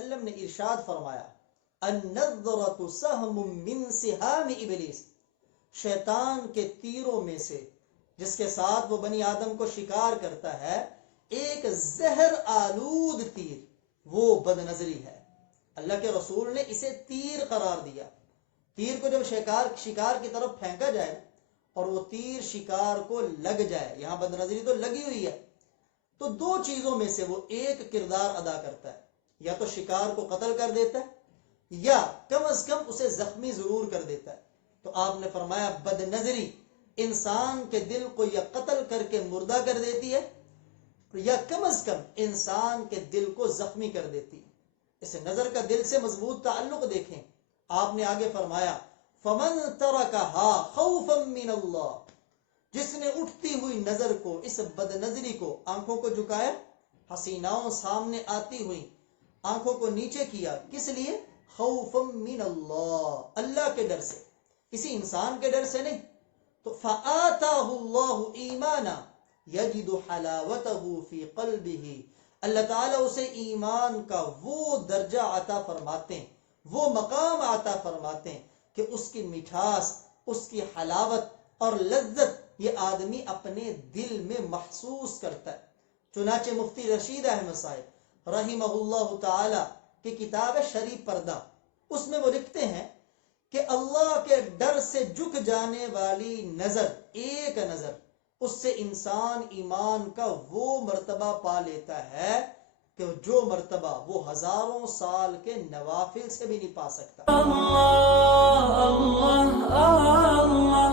وسلم نے ارشاد فرمایا النظرۃ سہم من سہام ابلیس، شیطان کے تیروں میں سے جس کے ساتھ وہ بنی آدم کو شکار کرتا ہے ایک زہر آلود تیر، وہ بد نظری ہے۔ اللہ کے رسول نے اسے تیر قرار دیا۔ تیر کو جب شکار کی طرف پھینکا جائے اور وہ تیر شکار کو لگ جائے، یہاں بد نظری تو لگی ہوئی ہے، تو دو چیزوں میں سے وہ ایک کردار ادا کرتا ہے، یا تو شکار کو قتل کر دیتا ہے یا کم از کم اسے زخمی ضرور کر دیتا ہے۔ تو آپ نے فرمایا بد نظری انسان کے دل کو یا قتل کر کے مردہ کر دیتی ہے یا کم از کم انسان کے دل کو زخمی کر دیتی ہے۔ اس نظر کا دل سے مضبوط تعلق دیکھیں، آپ نے آگے فرمایا فمن ترکھا خوفا من اللہ، جس نے اٹھتی ہوئی نظر کو، اس بد نظری کو، آنکھوں کو جھکایا، حسیناؤں سامنے آتی ہوئی آنکھوں کو نیچے کیا، کس لیے؟ خوفا من اللہ، اللہ کے ڈر سے، کسی انسان کے ڈر سے نہیں۔ تو فآتاہ اللہ ایمانا یجد حلاوتہ فی قلبہ، اللہ تعالیٰ اسے ایمان کا وہ درجہ عطا فرماتے ہیں، وہ مقام عطا فرماتے ہیں کہ اس کی مٹھاس، اس کی حلاوت اور لذت یہ آدمی اپنے دل میں محسوس کرتا ہے۔ چنانچہ مفتی رشید احمد صاحب رحمہ اللہ تعالی کی کتاب شریف پردہ، اس میں وہ لکھتے ہیں کہ اللہ کے ڈر سے جھک جانے والی نظر، ایک نظر، اس سے انسان ایمان کا وہ مرتبہ پا لیتا ہے کہ جو مرتبہ وہ ہزاروں سال کے نوافل سے بھی نہیں پا سکتا۔ اللہ اللہ اللہ